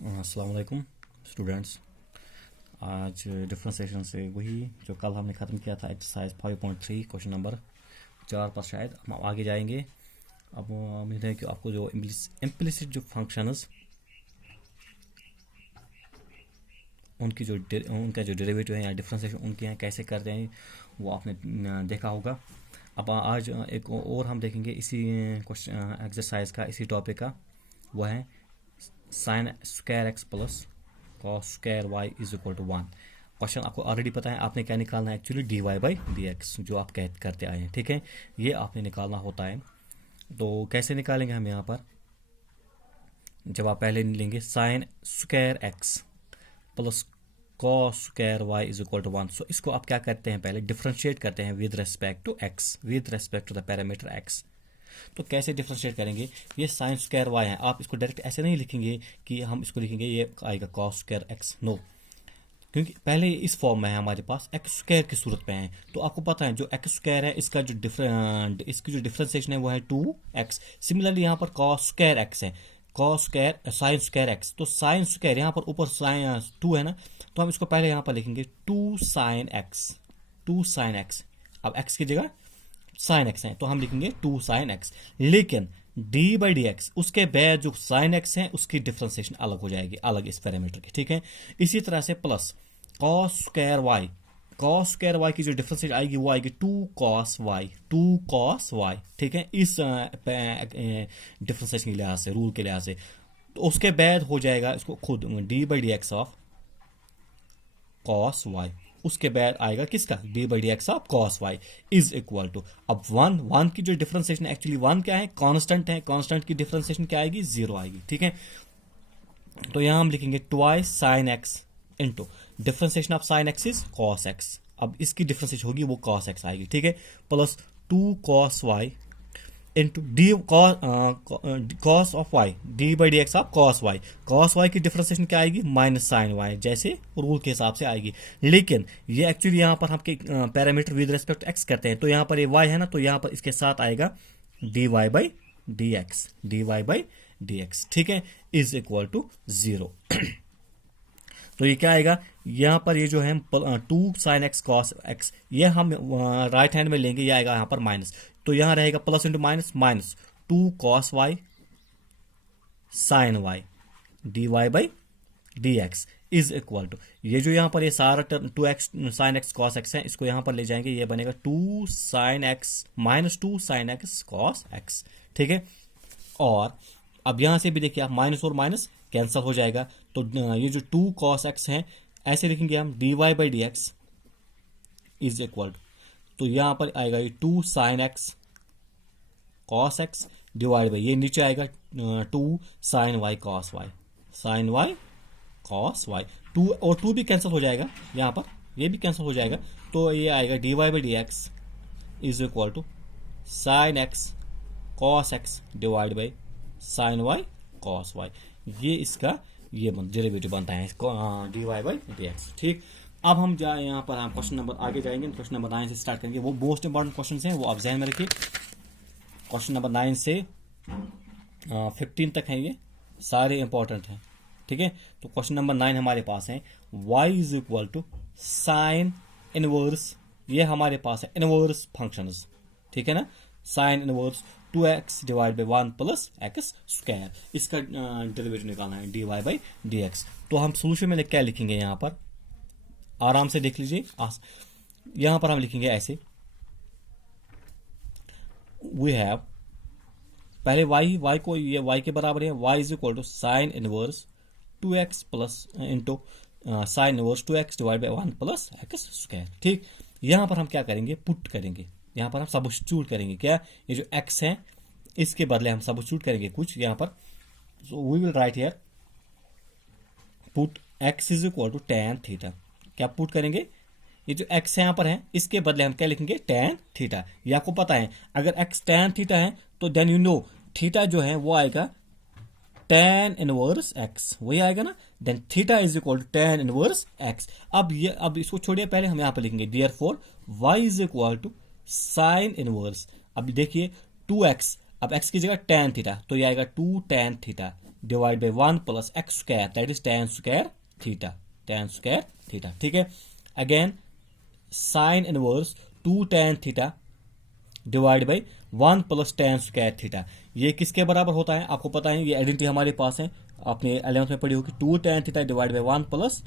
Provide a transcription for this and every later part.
अस्सलाम वालेकुम स्टूडेंट्स। आज डिफ्रेंसिएशन से वही जो कल हमने ख़त्म किया था एक्सरसाइज 5.3 क्वेश्चन नंबर 4 पर शायद हम आगे जाएंगे। अब उम्मीद है कि आपको जो इम्प्लिसिट जो फंक्शंस उनका जो डेरिवेटिव है या डिफ्रेंसिएशन उनके हैं कैसे करते हैं वो आपने देखा होगा। अब आज एक और हम देखेंगे इसी क्वेश्चन एक्सरसाइज का, इसी टॉपिक का, वो है sine square x plus cos square y is equal to 1। Question आपको ऑलरेडी पता है, आपने क्या निकालना है actually d y by d x, जो आप करते आए हैं, ठीक है, ये आपने निकालना होता है। तो कैसे निकालेंगे हम यहाँ पर, जब आप पहले लेंगे sine square x plus cos square y is equal to 1। So इसको आप क्या करते हैं, पहले डिफ्रेंशिएट करते हैं with respect to x, with respect to the parameter x. तो कैसे डिफ्रेंशिएट करेंगे, ये साइन स्क्वायर वाई है, आप इसको डायरेक्ट ऐसे नहीं लिखेंगे कि हम इसको लिखेंगे ये आएगा कॉस स्क्वायर एक्स, नो, क्योंकि पहले इस फॉर्म में है हमारे पास, एक्स स्क्वायर की सूरत में है। तो आपको पता है जो एक्स स्क्वायर है इसका जो इसकी जो डिफ्रेंसिएशन है वो है 2x। सिमिलरली यहाँ पर कॉस स्क्वायर एक्स है, cos square sine square x, तो साइन स्क्वायर यहाँ पर ऊपर साइन 2 है ना, तो हम इसको पहले यहाँ पर लिखेंगे 2 साइन एक्स, 2 साइन एक्स। अब x की जगह साइन एक्स है तो हम लिखेंगे 2 साइन एक्स, लेकिन डी बाई डी एक्स उसके बाद जो साइन एक्स है उसकी डिफ्रेंसिएशन अलग हो जाएगी, अलग इस पैरामीटर की, ठीक है। इसी तरह से plus cos square y, cos square y की जो डिफ्रेंसिएशन आएगी वो आएगी 2 कॉस वाई, 2 कॉस वाई, ठीक है, इस डिफ्रेंसिएशन के लिहाज से, रूल के लिहाज से। तो उसके बाद हो जाएगा इसको खुद d by d x of cos y, उसके बाद आएगा किसका d by d x of cos y is equal to, अब 1 की जो डिफरेंशिएशन एक्चुअली 1 क्या है, कांस्टेंट है, कांस्टेंट की डिफरेंशिएशन क्या आएगी, 0 आएगी, ठीक है। तो यहां हम लिखेंगे twice sine x into differentiation of sine x is cos x, अब इसकी डिफरेंशिएशन होगी वो कॉस एक्स आएगी, ठीक है, plus 2 cos y into d cos of y, d by d x of cos y, cos y की differentiation क्या आएगी, माइनस साइन वाई, जैसे रूल के हिसाब से आएगी। लेकिन ये एक्चुअली यहाँ पर हम पैरामीटर विद रेस्पेक्ट एक्स करते हैं, तो यहाँ पर ये वाई है ना, तो यहाँ पर इसके साथ आएगा d y by d x, d y by d x, ठीक है, इज इक्वल टू 0। तो ये क्या आएगा, यहाँ पर ये जो है 2 साइन एक्स कॉस एक्स, ये हम राइट हैंड में लेंगे, ये आएगा यहाँ पर माइनस, तो यहाँ रहेगा plus into minus, minus 2 cos y sine y d y by d x is equal to, ये जो यहाँ पर ये सारा term 2x sine x cos x है, इसको यहाँ पर ले जाएंगे, ये बनेगा 2 sine x minus 2 sine x cos x, ठीक है। और अब यहां से भी देखिए आप माइनस और माइनस कैंसिल हो जाएगा, तो ये जो 2 कॉस एक्स है ऐसे लिखेंगे हम d y by d x is equal to, तो यहां पर आएगा ये 2 sine x cos x divide by, ये नीचे आएगा 2 sine y cos y, sine y cos y, 2 और 2 भी कैंसिल हो जाएगा, यहां पर ये भी कैंसिल हो जाएगा, तो ये आएगा d y by d x is equal to sine x cos x divide by sine y cos y, ये इसका ये डेरिवेटिव बनता है इसको d y by d x, ठीक। अब हम जाए यहाँ पर हम क्वेश्चन नंबर आगे जाएंगे, क्वेश्चन नंबर 9 से स्टार्ट करेंगे, वो मोस्ट इंपॉर्टेंट क्वेश्चन हैं, वो आप ध्यान में रखिए। क्वेश्चन नंबर 9 से 15 तक है, ये सारे इंपॉर्टेंट हैं, ठीक है। तो क्वेश्चन नंबर 9 हमारे पास है y is equal to sine inverse, ये हमारे पास है इनवर्स फंक्शंस, ठीक है ना, sine inverse 2x divide by 1 plus x square, इसका डेरिवेटिव निकालना है d y by d x. तो हम सोल्यूशन में क्या लिखेंगे, यहाँ पर आराम से देख लीजिए, यहाँ पर हम लिखेंगे ऐसे, वी हैव पहले y को, ये y के बराबर है, y is equal to sine inverse 2x plus into sine inverse 2x divide by 1 plus x square, ठीक। यहाँ पर हम क्या करेंगे, पुट करेंगे, यहाँ पर हम सब्स्टिट्यूट करेंगे, क्या, ये जो x है इसके बदले हम सब्स्टिट्यूट करेंगे कुछ यहाँ पर, so we will write here put x is equal to tan theta, क्या पुट करेंगे, ये जो x यहाँ पर है इसके बदले हम क्या लिखेंगे, tan थीटा। ये आपको पता है अगर x tan थीटा है तो देन यू नो थीटा जो है वो आएगा tan इनवर्स x, वही आएगा ना, then theta is equal to tan inverse x। अब इसको छोड़िए, पहले हम यहाँ पर लिखेंगे therefore y is equal to sine inverse, अब देखिए 2x, अब x की जगह tan थीटा, तो ये आएगा 2 tan theta divide by 1 plus x square that is tan square theta, tan square theta. ठीक है, again sine inverse 2 tan theta divide by 1 plus tan square theta. ये किसके बराबर होता है आपको पता है, ये आइडेंटिटी हमारे पास है, आपने 11th में पढ़ी होगी, 2 tan theta divide by 1 plus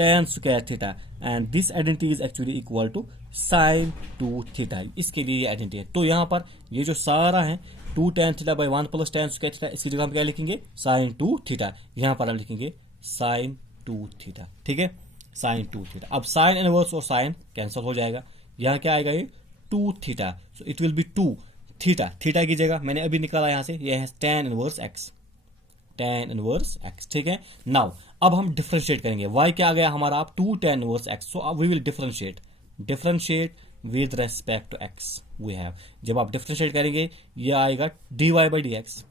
tan square theta, and this identity is actually equal to sine 2 theta. इसके लिए ये आइडेंटिटी है। तो यहाँ पर ये जो सारा है 2 tan theta by 1 plus tan square theta, इसकी जगह हम क्या लिखेंगे, साइन 2 थीटा। यहाँ पर हम लिखेंगे साइन 2 थीटा। ठीक है, साइन 2 थीटा। अब साइन इनवर्स और साइन कैंसिल हो जाएगा, यहाँ क्या आएगा, ये 2 theta, so it will be 2 theta. Theta की जगह मैंने अभी निकाला यहाँ से, ये है tan inverse x, tan inverse x. ठीक है, नाउ अब हम डिफरेंशिएट करेंगे, y क्या आ गया हमारा, आप 2 tan इनवर्स एक्स, सो अब we will differentiate with respect to x we have. जब आप डिफरेंशिएट करेंगे ये आएगा dy by d x,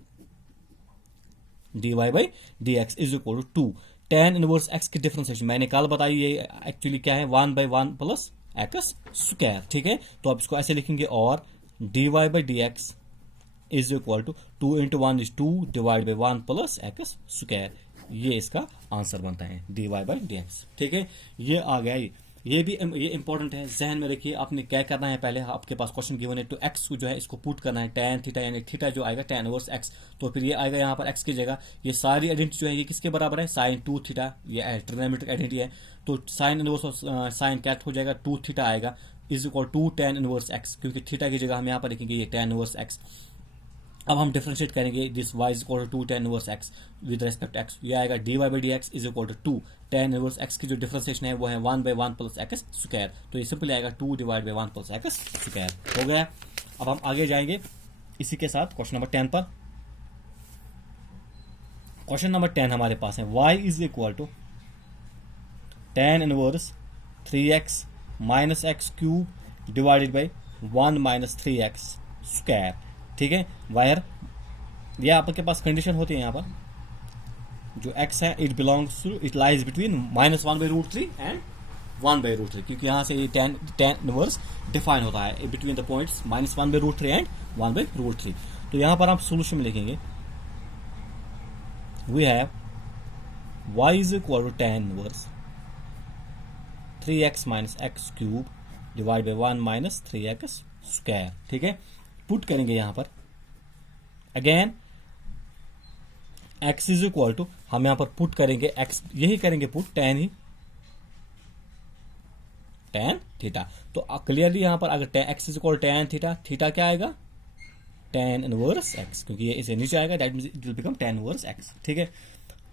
dy by d x is equal to 2 tan inverse x की डिफरेंशिएशन मैंने कल बताई, ये एक्चुअली क्या है 1 बाई 1 प्लस एक्स स्क्वायर। ठीक है, तो आप इसको ऐसे लिखेंगे, और dy by d x is equal to 2 into 1 is 2 divide by 1 plus x square. ये इसका आंसर बनता है dy बाई डी एक्स। ठीक है, ये आ गया, ये भी ये इंपॉर्टेंट है, जहन में रखिए। आपने क्या करना है, पहले आपके पास क्वेश्चन गिवन है, तो एक्स को जो है इसको पुट करना है, tan थीटा यानी थीटा जो आएगा tan इनवर्स एक्स, तो फिर ये आएगा यहाँ पर एक्स की जगह। ये सारी आइडेंटिटी जो है ये किसके बराबर है, साइन 2 थीटा, ये ट्रिग्नोमेट्रिक आइडेंटिटी है। तो साइन इनवर्स और साइन क्या हो जाएगा, 2 थीटा आएगा is equal 2 tan inverse x, क्योंकि थीटा की जगह हम यहाँ पर लिखेंगे ये tan इनवर्स एक्स। अब हम डिफरेंशिएट करेंगे, this y is equal to 2 tan inverse x with respect to x, ये आएगा dy by d x is equal to 2 tan inverse x की जो डिफरेंशिएशन है वो है 1 बाई 1 प्लस एक्स स्क्वायर, तो ये सिंपली आएगा 2 divide by 1 plus x square. हो गया। अब हम आगे जाएंगे इसी के साथ क्वेश्चन नंबर 10 पर। क्वेश्चन नंबर 10 हमारे पास है, y is equal to tan inverse 3x minus x cube divided by 1 minus 3x square. ठीक है, वायर ये आपके पास कंडीशन होती है, यहाँ पर जो x है it belongs to, it lies between -1 by root 3 and 1 by root 3, क्योंकि यहाँ से ये tan इनवर्स डिफाइन होता है between the points -1 by root 3 and 1 by root 3। तो यहाँ पर आप सोल्यूशन में लिखेंगे, we have y is equal to tan inverse 3x minus x cube divide by 1 minus 3x square. ठीक है, पुट करेंगे यहाँ पर, again x is equal to, हम यहाँ पर पुट करेंगे x, यही करेंगे पुट tan ही tan थीटा। तो क्लियरली यहाँ पर अगर x is equal tan theta, theta क्या आएगा tan इनवर्स x, क्योंकि ये इसे नीचे आएगा, that means it will become tan inverse x। ठीक है,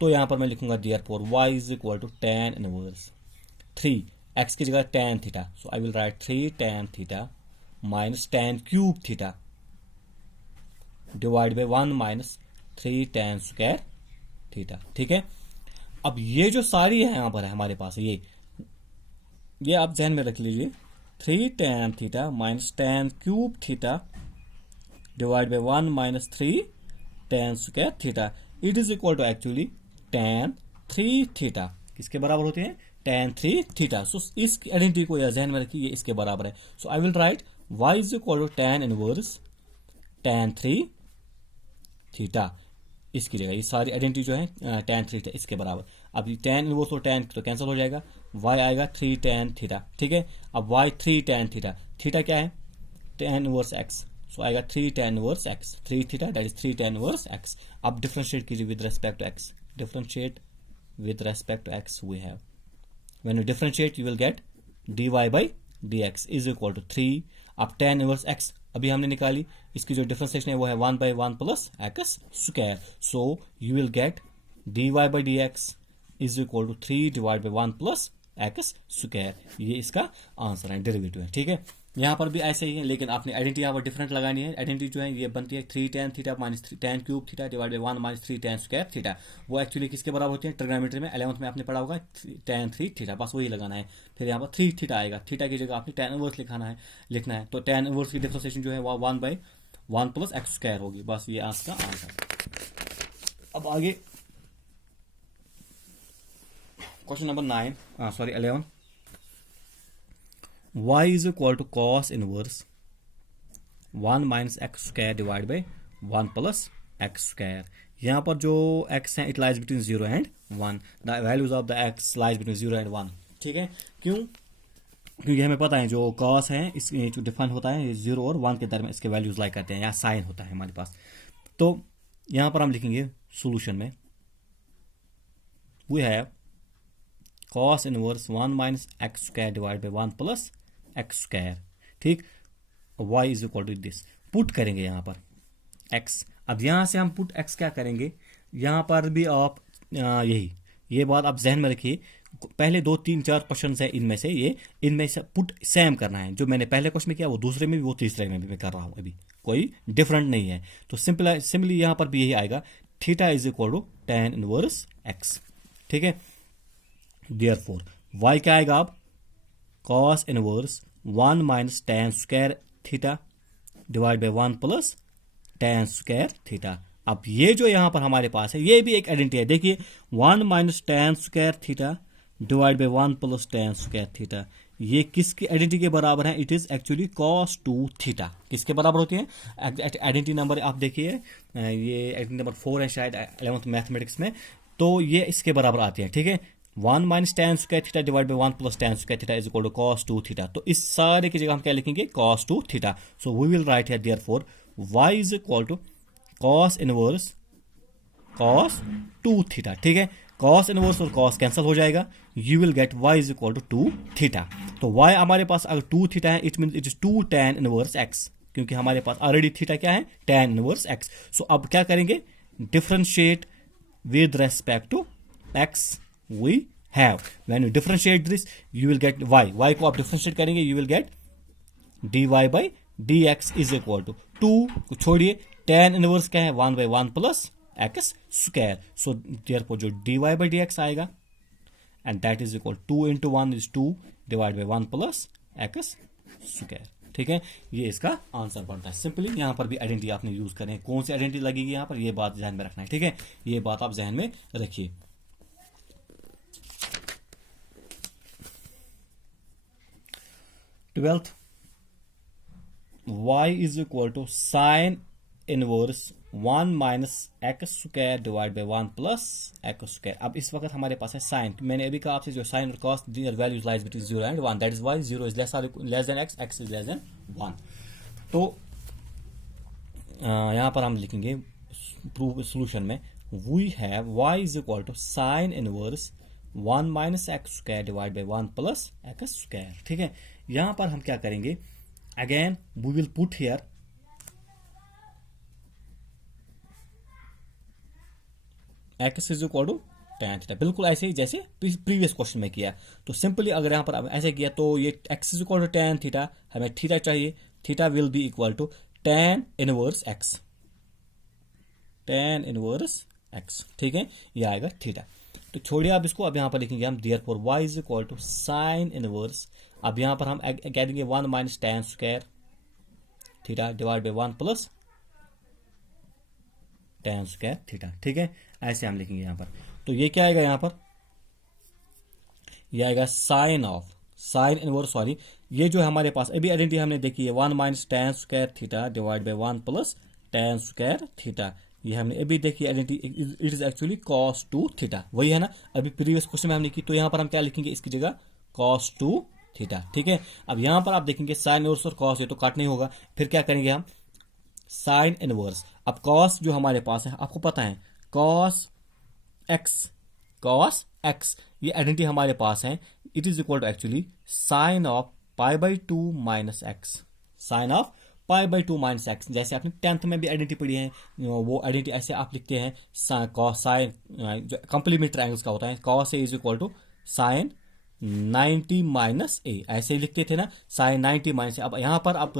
तो यहाँ पर मैं लिखूंगा therefore y is equal to tan inverse 3 x की जगह tan theta, so I will write 3 tan theta minus tan cube theta divide by 1 minus 3 tan square theta. ठीक है, अब ये जो सारी है यहाँ पर है हमारे पास, ये आप ध्यान में रख लीजिए, 3 tan theta minus tan cube theta divide by 1 minus 3 tan square theta, it is equal to actually tan 3 theta. किसके बराबर होते हैं, tan 3 थीटा। सो इस आइडेंटिटी को या ध्यान में रखिए, ये इसके बराबर है। So I will write y is equal to tan inverse tan 3 theta, इसकी जगह ये सारी आइडेंटिटी जो है tan 3 इसके बराबर। अब ये tan इनवर्स और tan तो कैंसिल हो जाएगा, y आएगा 3 tan थीटा। ठीक है, अब y 3 tan थीटा, थीटा क्या है tan इनवर्स x, सो आएगा 3 tan inverse x, 3 theta that is 3 tan inverse x। अब डिफरेंशिएट कीजिए with respect to x, differentiate with respect to x we have, when you differentiate you will get dy by dx is equal to 3। अब tan inverse x अभी हमने निकाली, इसकी जो differentiation है वो है 1 by 1 plus x square, so you will get dy by dx is equal to 3 divide by 1 plus x square. ये इसका आंसर है, डेरिवेटिव है। ठीक है, यहाँ पर भी ऐसे ही है, लेकिन आपने आइडेंटिटी यहाँ पर डिफरेंट लगानी है। आइडेंटिटी जो है ये बनती है 3 tan theta minus tan cube theta divide by 1 minus 3 tan square theta. वो एक्चुअली किसके बराबर होती है, ट्रिग्नोमेट्री में 11th में आपने पढ़ा होगा tan 3 थीटा, बस वही लगाना है। फिर यहाँ पर 3 थीटा आएगा, थीटा की जगह आपने tan इनवर्स लिखना है। तो tan इनवर्स की डिफरेंशिएशन जो है वो 1 बाई 1 प्लस एक्स स्क्वायर होगी, बस ये आज का आंसर। अब आगे question number 11, y is equal to cos inverse 1 minus x square divided by 1 plus x square. यहाँ पर जो x है it lies between 0 and 1, the values of the x lies between 0 and 1। ठीक है, क्यों? क्योंकि हमें पता है जो कॉस है इस जो डिफाइन होता है 0 और 1 के दरमियान इसके वैल्यूज लाइक करते हैं, यहाँ साइन होता है हमारे पास। तो यहाँ पर हम लिखेंगे सोल्यूशन में we have cos inverse 1 minus x square divide by 1 plus x square. ठीक, y is equal to this, put करेंगे यहाँ पर x। अब यहाँ से हम पुट x क्या करेंगे, यहाँ पर भी आप यही ये बात आप जहन में रखिए। पहले 2 3 4 क्वेश्चन है इनमें से पुट सेम करना है। जो मैंने पहले क्वेश्चन में किया वो दूसरे में भी, वो तीसरे में भी मैं कर रहा हूँ, अभी कोई डिफरेंट नहीं है। तो सिंपली यहाँ पर भी यही आएगा, theta is equal to tan inverse x। ठीक है, देयरफॉर y क्या आएगा अब, cos inverse 1 minus tan square theta divide by 1 plus tan square theta. अब ये जो यहां पर हमारे पास है ये भी एक आइडेंटिटी है। देखिए 1 minus tan square theta divide by 1 plus tan square theta, ये किसकी आइडेंटिटी के बराबर है? It is actually cos 2 theta. किसके बराबर होती है? आइडेंटिटी नंबर आप देखिए, ये आइडेंटिटी नंबर 4 है शायद 11th मैथमेटिक्स में, तो ये इसके बराबर आती है। ठीक है, 1 minus tan square theta divide by 1 plus tan square theta is equal to cos 2 theta. तो इस सारे की जगह हम क्या लिखेंगे? cos 2 theta. So we will write here therefore y is equal to cos inverse cos 2 theta. ठीक है, cos इनवर्स और cos कैंसिल हो जाएगा, you will get y is equal to 2 theta. तो y हमारे पास अगर 2 थीटा है it mean it is 2 tan inverse x, क्योंकि हमारे पास ऑलरेडी थीटा क्या है? tan inverse x। सो अब क्या करेंगे? Differentiate with respect to x we have। when you differentiate this you will get y को आप डिफरेंशिएट करेंगे you will get dy by dx is equal to 2 को छोड़िए, tan इनवर्स क्या है? 1 by 1 plus x square. So therefore जो dy by dx आएगा and that is equal 2 into 1 is 2 divide by 1 plus x square. ठीक है, ये इसका आंसर बनता है। सिंपली यहाँ पर भी आइडेंटिटी आपने यूज करें, कौन सी आइडेंटिटी लगेगी यहाँ पर, ये बात ध्यान में रखना है। ठीक है, ये बात आप जहन में रखिए। 12th y is equal to sin inverse 1 minus x square divide by 1 plus x square. अब इस वक्त हमारे पास है साइन, मैंने अभी कहा आपसे जो साइन और cos their values lies between 0 and 1, that is y 0 is less than x, x is less than 1। तो यहाँ पर हम लिखेंगे प्रूफ सोल्यूशन में we have y is equal to sine inverse 1 minus x square divide by 1 plus x square. ठीक है, यहाँ पर हम क्या करेंगे? Again we will put here x is equal to tan theta, बिल्कुल ऐसे ही जैसे प्रीवियस क्वेश्चन में किया। तो सिंपली अगर यहाँ पर ऐसे किया तो ये x is equal to tan theta, हमें थीटा चाहिए, theta will be equal to tan inverse x, tan inverse x. ठीक है, ये आएगा थीटा। तो छोड़िए आप इसको, अब यहाँ पर लिखेंगे हम therefore y is equal to sine inverse, अब यहाँ पर हम कह देंगे 1 minus tan square theta divide by 1 plus tan square theta. ठीक है, ऐसे हम लिखेंगे यहाँ पर। तो ये क्या आएगा यहाँ पर? ये आएगा sine of sine inverse, sorry ये जो हमारे पास अभी आइडेंटिटी हमने देखी है 1 minus tan square theta divide by 1 plus tan square theta, ये हमने अभी देखी identity, it is actually cos 2 theta, वही है ना अभी प्रीवियस क्वेश्चन में हमने की। तो यहाँ पर हम क्या लिखेंगे इसकी जगह? cos 2 theta. ठीक है, अब यहाँ पर आप देखेंगे साइन इनवर्स और cos, ये तो काट नहीं होगा, फिर क्या करेंगे हम? Sign inverse. अब cos जो हमारे पास है आपको पता है cos x, ये आइडेंटिटी हमारे पास है, it is equal to actually sine of pi by 2 minus x, sine of pi by 2 minus x. जैसे आपने 10th में भी आइडेंटिटी पढ़ी है, वो आइडेंटिटी ऐसे आप लिखते हैं साइन जो कॉम्प्लीमेंट्री एंगल्स का होता है, cos a is equal to sine 90 minus A, ऐसे ही लिखते थे ना, साइन 90 माइनस ए। अब यहाँ पर अब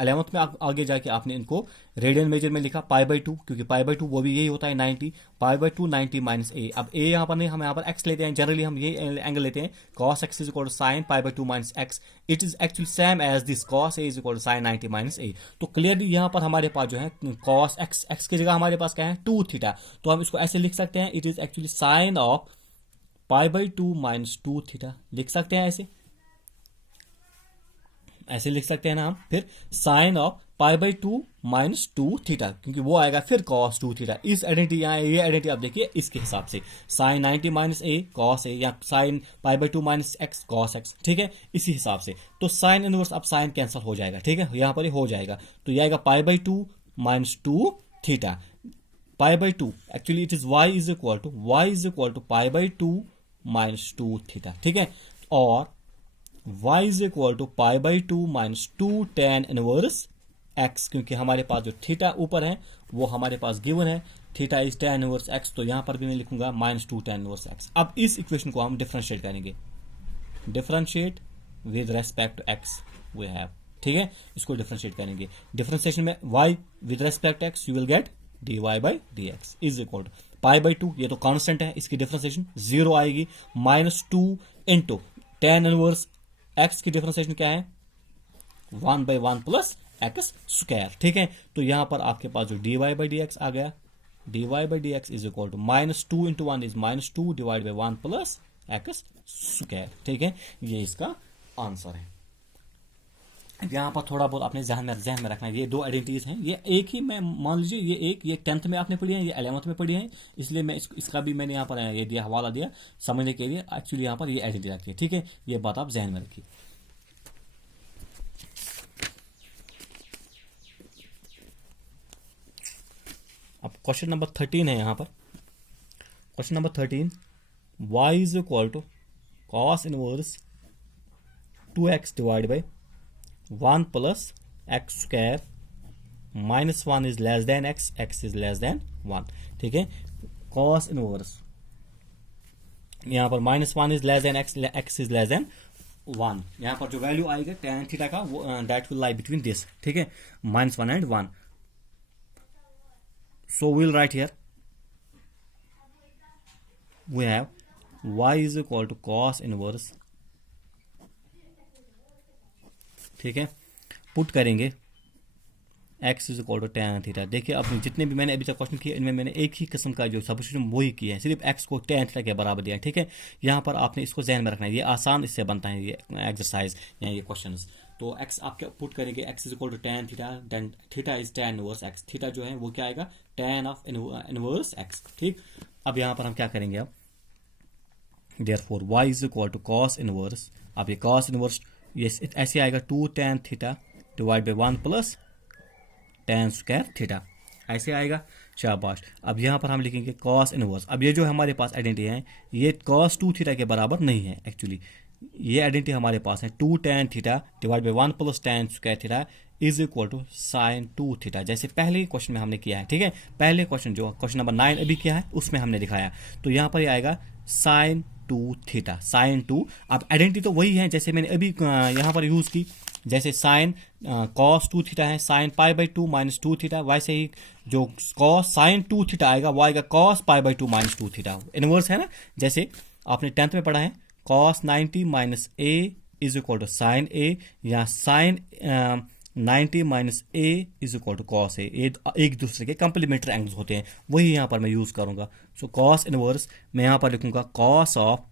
11th में आगे जाके आपने इनको रेडियन मेजर में लिखा पाई बाई 2, क्योंकि पाई बाई 2 वो भी यही होता है 90, पाई बाई 2 90 माइनस ए। अब ए यहाँ पर नहीं, हम यहाँ पर एक्स लेते हैं, जनरली हम ये एंगल लेते हैं, cos x is equal to sine pi by 2 minus x, it is actually same as this cos a is equal to sine 90 minus A. तो क्लियरली यहाँ पर हमारे पास जो है cos x की जगह हमारे पास क्या है? 2 थीटा, तो हम इसको ऐसे लिख सकते हैं, it is actually sine of pi by 2 minus 2 theta, लिख सकते हैं ऐसे लिख सकते हैं ना हम। फिर sine of pi by two minus two theta, क्योंकि वो आएगा फिर कॉस टू थीटा। इस आइडेंटिटी यहाँ ये आइडेंटिटी आप देखिए इसके हिसाब से sine 90 minus A cos A, या sine pi by two minus x cos x, ठीक है, इसी हिसाब से। तो साइन इनवर्स अब साइन कैंसिल हो जाएगा, ठीक है, यहाँ पर ही हो जाएगा। तो ये आएगा pi by two minus two theta, pi by two, actually it is y is equal to pi by two minus two theta, ठीक है, और y is equal to pi by two minus two tan inverse x, क्योंकि हमारे पास जो theta ऊपर है वो हमारे पास गिवन है, theta is tan inverse x, तो यहां पर भी मैं लिखूंगा minus two tan inverse x। अब इस इक्वेशन को हम डिफरेंशिएट करेंगे, differentiate with respect to x we have, ठीक है, इसको डिफरेंशिएट करेंगे। डिफरेंशिएशन में y with respect to x you will get dy by d x is equal to pi by two, ये तो कांस्टेंट है, इसकी डिफरेंशिएशन जीरो आएगी, minus two into ten inverse x की डिफरेंशिएशन क्या है, 1 बाई 1 प्लस एक्स स्क्वायर, ठीक है। तो यहां पर आपके पास जो dy बाई डी एक्स आ गया, dy by d x is equal to minus two into one is minus two divide by 1 plus x square, ठीक है, ये इसका आंसर है। यहाँ पर थोड़ा बहुत आपने जहन में रखना है, ये दो आइडेंटिटीज हैं, ये एक ही, मैं मान लीजिए ये 10th में आपने पढ़ी है, ये 11th में पढ़ी है, इसलिए मैं इसका भी मैंने यहाँ पर ये दिया, हवाला दिया समझने के लिए। एक्चुअली यहाँ पर ये आइडेंटिटी रखी है, ठीक है, ये बात आप जहन में रखिए। अब क्वेश्चन नंबर 13 है यहाँ पर, question number 13, y is equal to cos inverse 2x divide by 1 plus x square minus 1 is less than x, x is less than 1, ठीक है। कॉस इनवर्स यहाँ पर minus 1 is less than x, x is less than 1, यहाँ पर जो value आएगा tan theta का वो that will lie between this, ठीक है, minus 1 and 1। So we'll write here, we have y is equal to cos inverse, ठीक है, पुट करेंगे x is equal to tan theta. देखिए अब जितने भी मैंने अभी तक क्वेश्चन किए इनमें मैंने एक ही किस्म का जो सब्स्टिट्यूशन वही किया है, सिर्फ x को tan थीटा के बराबर दिया है, ठीक है। यहाँ पर आपने इसको ध्यान में रखना है, ये आसान इससे बनता है ये एक्सरसाइज या ये क्वेश्चन। तो x आप क्या पुट करेंगे, x is equal to tan theta, theta is tan inverse x, theta जो है वो क्या आएगा tan ऑफ इनवर्स x, ठीक। अब यहाँ पर हम क्या करेंगे, अब therefore y is equal to cos inverse, अब ये cos इनवर्स ये ऐसे आएगा 2 tan theta divide by 1 plus tan square theta, ऐसे आएगा, शाबाश। अब यहाँ पर हम लिखेंगे cos इनवर्स। अब ये जो हमारे पास आइडेंटिटी है ये cos 2 थीटा के बराबर नहीं है, एक्चुअली ये आइडेंटिटी हमारे पास है 2 tan theta divide by 1 plus tan square theta is equal to sine 2 theta, जैसे पहले क्वेश्चन में हमने किया है, ठीक है, पहले क्वेश्चन जो क्वेश्चन नंबर 9 अभी किया है उसमें हमने दिखाया। तो यहाँ पर ये आएगा साइन 2 थीटा, साइन 2। अब आइडेंटिटी तो वही है जैसे मैंने अभी यहाँ पर यूज की, जैसे साइन कॉस 2 थीटा है sign pi by 2 minus 2 theta, वैसे ही जो कॉस साइन 2 थीटा आएगा वो आएगा cos pi by 2 minus 2 theta, inverse है ना, जैसे आपने 10th में पढ़ा है cos 90 minus a is equal to sine a, या sine 90 minus a is equal to cos a, ये एक दूसरे के कंप्लीमेंट्री एंगल्स होते हैं, वही यहाँ पर मैं यूज करूंगा। सो कॉस इनवर्स मैं यहाँ पर लिखूंगा cos of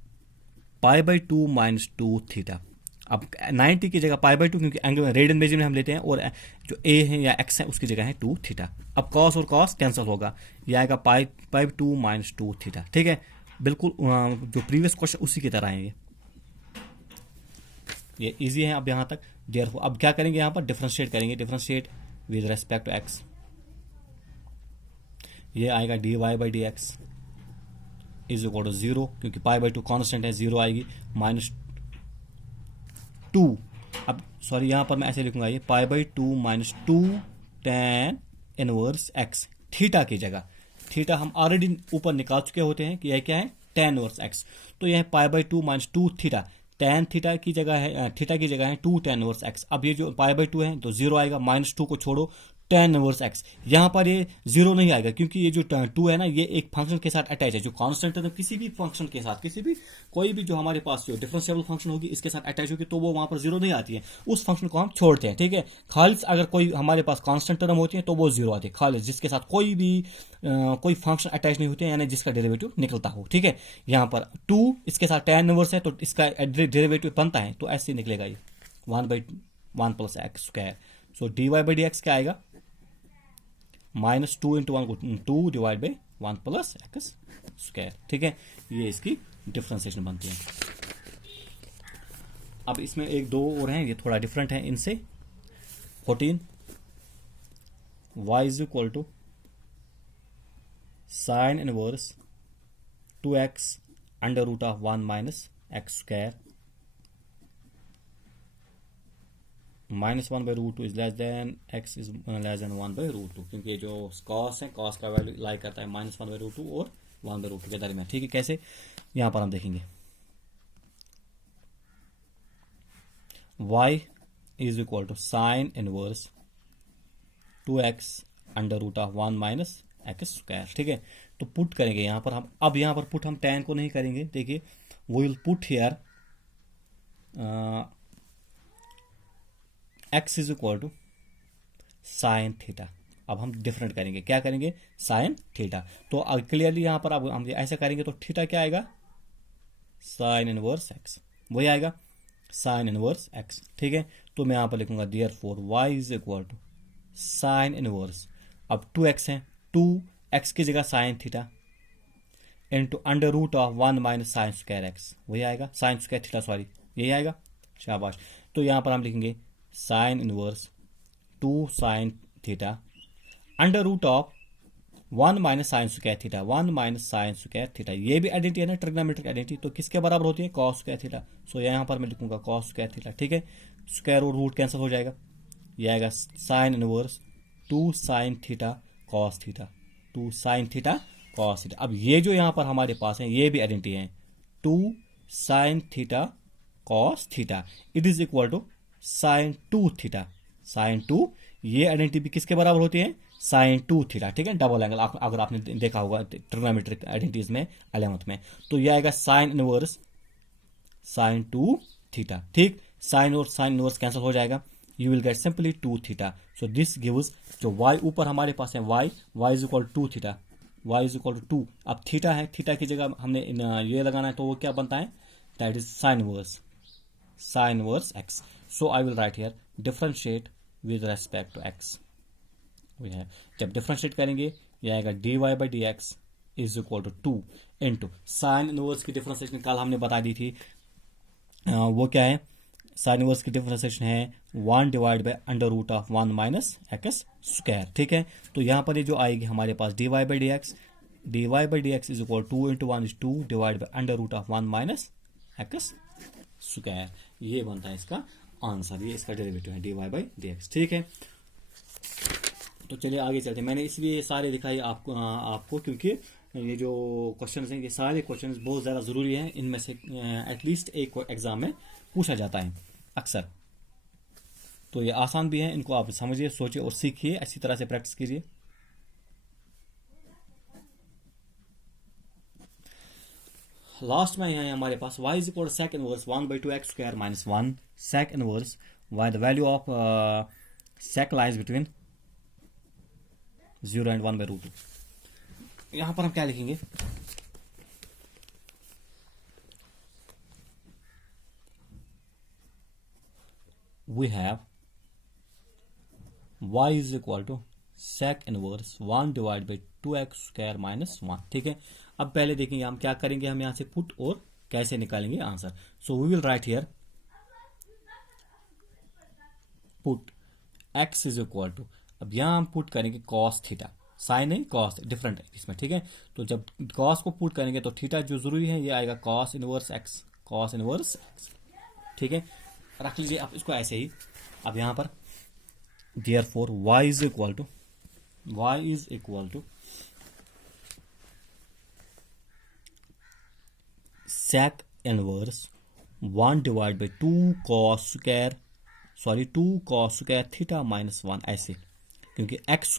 pi by 2 minus 2 theta. अब 90 की जगह पाई बाई 2, क्योंकि एंगल रेडियन मेजरमेंट हम लेते हैं, और जो a है या x है उसकी जगह है 2 थीटा। अब कॉस और कॉस कैंसिल होगा, ये आएगा पाई 2 माइनस 2 थीटा, ठीक है, बिल्कुल जो प्रीवियस क्वेश्चन उसी की तरह है, ये इजी है अब यहाँ तक। देयरफॉर अब क्या करेंगे, यहाँ पर डिफरेंशिएट करेंगे, differentiate with respect to x, ये आएगा dy by d x is equal to 0, क्योंकि पाई बाई 2 कॉन्स्टेंट है, 0 आएगी, माइनस 2। अब सॉरी यहाँ पर मैं ऐसे लिखूंगा, ये पाई by 2 minus 2 tan inverse x, theta की जगह, थीटा हम ऑलरेडी ऊपर निकाल चुके होते हैं कि यह क्या है tan इनवर्स x, तो यह पाई by 2 minus 2 theta, tan theta की जगह है, थीटा की जगह है 2 tan इनवर्स x। अब ये जो पाई बाई 2 है तो 0 आएगा, माइनस 2 को छोड़ो tan इनवर्स x, यहाँ पर ये 0 नहीं आएगा क्योंकि ये जो 2 है ना ये एक फंक्शन के साथ अटैच है, जो कांस्टेंट है, तो किसी भी फंक्शन के साथ, किसी भी कोई भी जो हमारे पास जो डिफरेंशिएबल फंक्शन होगी इसके साथ अटैच होगी तो वो वहां पर 0 नहीं आती है, उस फंक्शन को हम छोड़ते हैं, ठीक है। खालिस अगर कोई हमारे पास कांस्टेंट टर्म होती है तो वो 0 आती है, खालिस जिसके साथ कोई भी कोई फंक्शन अटैच नहीं होते हैं, यानी जिसका डेरिवेटिव निकलता हो, ठीक है। यहाँ पर 2 इसके साथ tan इनवर्स है तो इसका डेरिवेटिव बनता है, तो ऐसे निकलेगा ये 1 by 1 plus x square. So d y by d x क्या आएगा, minus 2 into 1 2 divide by 1 plus x square, ठीक है। ये इसकी डिफ्रेंसिएशन बनती है। अब इसमें एक दो और हैं, ये थोड़ा डिफरेंट है इनसे। 14 y is equal to sine inverse 2x under root of 1 minus x square -1 by root 2 is less than x is less than 1 by root 2, क्योंकि जो कॉस है, कॉस का वैल्यू लाई करता है -1 बाई रूट 2 और 1 बाई रूट 2 के दरमियान, ठीक है। कैसे, यहां पर हम देखेंगे y is equal to sine inverse 2x under root of 1 minus x square, ठीक है। तो पुट करेंगे यहां पर हम, अब यहां पर पुट हम tan को नहीं करेंगे, देखिए we will put here x is equal to sine theta. अब हम डिफरेंट करेंगे, क्या करेंगे, साइन थीटा। तो क्लियरली यहां पर अब हम ऐसा करेंगे तो थीटा क्या आएगा, साइन इनवर्स x, वही आएगा साइन इनवर्स x, ठीक है। तो मैं यहां पर लिखूंगा therefore y is equal to sine inverse, अब 2x है, 2x की जगह sine theta into under root of 1 minus sine square x, वही आएगा साइन स्क्वायर थीटा, सॉरी यही आएगा, शाबाश। तो यहां पर हम लिखेंगे sine inverse 2 sine theta under root of 1 minus sine square theta, 1 minus sine square theta, ये भी आइडेंटिटी है ना, ट्रिग्नोमेट्रिक आइडेंटिटी, तो किसके बराबर होती है, कॉस स्क्वायर थीटा। सो यहां पर मैं लिखूंगा कॉस स्क्वायर थीटा, ठीक है। स्क्वायर और रूट कैंसिल हो जाएगा, ये आएगा sine inverse 2 sine theta cos theta, 2 sine theta cos theta. अब ये जो यहां पर हमारे पास है, ये भी आइडेंटिटी है, 2 sine theta cos theta it is equal to sine 2 theta, sine 2, ये आइडेंटिटी भी किसके बराबर होती है, साइन 2 थीटा, ठीक है। डबल एंगल अगर आपने देखा होगा ट्रिग्नोमेट्रिक आइडेंटिटीज में 11th में, तो ये आएगा साइन इनवर्स साइन 2 थीटा, ठीक। साइन और साइन इनवर्स कैंसिल हो जाएगा, you will get simply 2 theta. So this gives, जो y ऊपर हमारे पास है y is equal to 2 theta, y is equal to 2, अब थीटा है, थीटा की जगह हमने ये लगाना है, तो वो क्या बनता है, that is sine inverse x। So I will write here differentiate with respect to x, वही है, जब डिफरेंशिएट करेंगे ये आएगा dy by d x is equal to 2 into sine inverse की डिफरेंशिएशन कल हमने बता दी थी, वो क्या है, साइन इनवर्स की डिफरेंशिएशन है 1 divide by under root of 1 minus x square, ठीक है। तो यहां पर ये जो आएगी हमारे पास dy by d x is equal 2 into 1 is 2 divide by under root of 1 minus x square, ये बनता है इसका आंसर, ये इसका डेरिवेटिव है dy बाई डी एक्स, ठीक है। तो चलिए आगे चलते हैं। मैंने इसलिए सारे दिखाए आपको क्योंकि ये जो क्वेश्चन हैं, ये सारे क्वेश्चन बहुत ज़्यादा ज़रूरी हैं, इनमें से एटलीस्ट एक एग्जाम में पूछा जाता है अक्सर। तो ये आसान भी है, इनको आप समझिए, सोचिए और सीखिए, अच्छी तरह से प्रैक्टिस कीजिए। लास्ट में यहाँ हमारे पास y is equal sec inverse 1 by 2 x square minus 1 sec inverse y, the value of sec lies between 0 and 1 by root 2। यहां पर हम क्या लिखेंगे, we have y is equal to sec inverse 1 divide by 2x square minus 1, ठीक है। अब पहले देखेंगे हम क्या करेंगे, हम यहां से पुट और कैसे निकालेंगे answer. So we will write here put x is equal to, अब यहां हम पुट करेंगे cos थीटा, साइन नहीं cos, डिफरेंट है इसमें, ठीक है। तो जब cos को पुट करेंगे तो थीटा जो जरूरी है ये आएगा cos इनवर्स x, ठीक है। रख लीजिए आप इसको ऐसे ही। अब यहां पर therefore y is equal to sec inverse 1 divide by 2 cos square theta minus 1, ऐसे, क्योंकि एक्स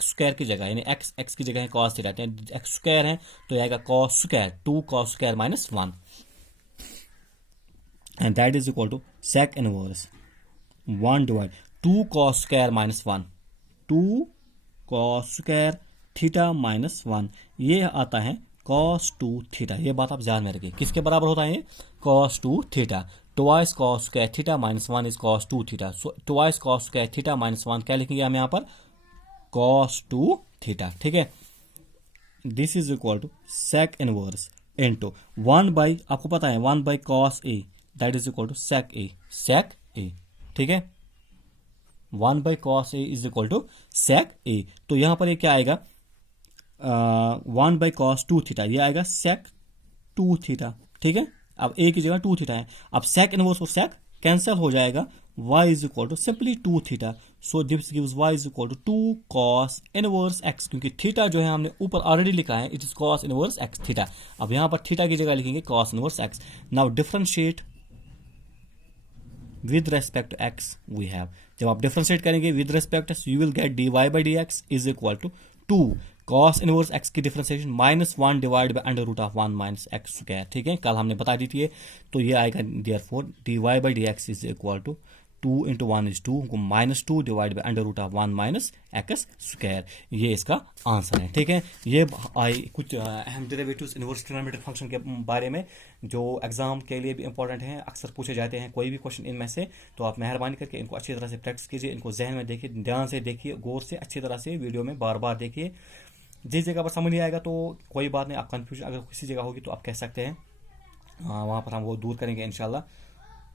स्क्वायर की जगह, यानी एक्स की जगह है cos थीटा, एक्स स्क्वायर है तो आएगा cos square 2 cos square minus 1, and that is equal to sec inverse 1 divide 2 cos square minus 1, 2 cos square theta minus 1, ये आता है cos 2 थीटा। ये बात आप ध्यान में रखिए, किसके बराबर होता है ये, cos 2 theta. Twice cos square theta minus 1 is cos 2 theta. So twice cos square theta minus 1 क्या लिखेंगे हम यहाँ पर, कॉस 2 थीटा. ठीक है, this is equal to sec inverse into 1 by, आपको पता है 1 by cos A that is equal to sec A, sec A. ठीक है, 1 by cos A is equal to sec A. तो यहां पर ये क्या आएगा, 1 बाई कॉस 2 थीटा, ये आएगा सेक 2 थीटा. ठीक है, अब ए की जगह 2 थीटा है. अब सेक इनवर्स और सेक कैंसिल हो जाएगा, y is equal to simply 2 theta. So this gives y is equal to 2 cos inverse x, क्योंकि थीटा जो है हमने ऊपर ऑलरेडी लिखा है, it is cos inverse x theta. अब यहां पर थीटा की जगह लिखेंगे cos inverse x. Now differentiate with respect to x we have, जब आप डिफरेंशिएट करेंगे with respect to, you will get dy by d x is equal to 2 cos inverse x की differentiation minus 1 divide by under root of 1 minus x square. ठीक है, कल हमने बता दी थी ये. तो ये आएगा therefore dy by d x is equal to 2 into 1 is 2, minus 2 divide by under root of 1 minus x square. ये इसका आंसर है. ठीक है, ये आई कुछ अहम डेरिवेटिव्स इनवर्स ट्रिग्नोमेट्रिक फंक्शन के बारे में जो एग्जाम के लिए भी इंपॉर्टेंट हैं, अक्सर पूछे जाते हैं कोई भी क्वेश्चन इनमें से. तो आप मेहरबानी करके इनको अच्छी तरह से प्रैक्टिस कीजिए, इनको जहन में देखिए, ध्यान से देखिए, गौर से अच्छी तरह से वीडियो में बार बार देखिए. जिस जगह पर समझ नहीं आएगा तो कोई बात नहीं, आप कंफ्यूजन अगर किसी जगह होगी तो आप कह सकते हैं, वहाँ पर हम वो दूर करेंगे इंशाल्लाह.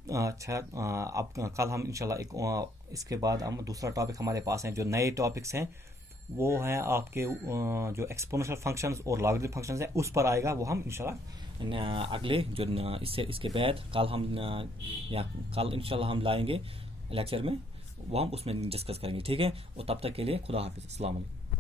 अच्छा, अब कल हम इंशाल्लाह इसके बाद हम दूसरा टॉपिक हमारे पास है, जो नए टॉपिक्स हैं वो हैं आपके जो एक्सपोनेंशियल फंक्शंस और लॉगरिथमिक फंक्शंस हैं उस पर आएगा. वो हम इंशाल्लाह अगले जो इसके बाद कल हम या कल इंशाल्लाह हम लाएंगे लेक्चर में, वो हम उसमें डिस्कस करेंगे. ठीक है, और तब तक के लिए खुदा हाफिज़, अस्सलाम वालेकुम.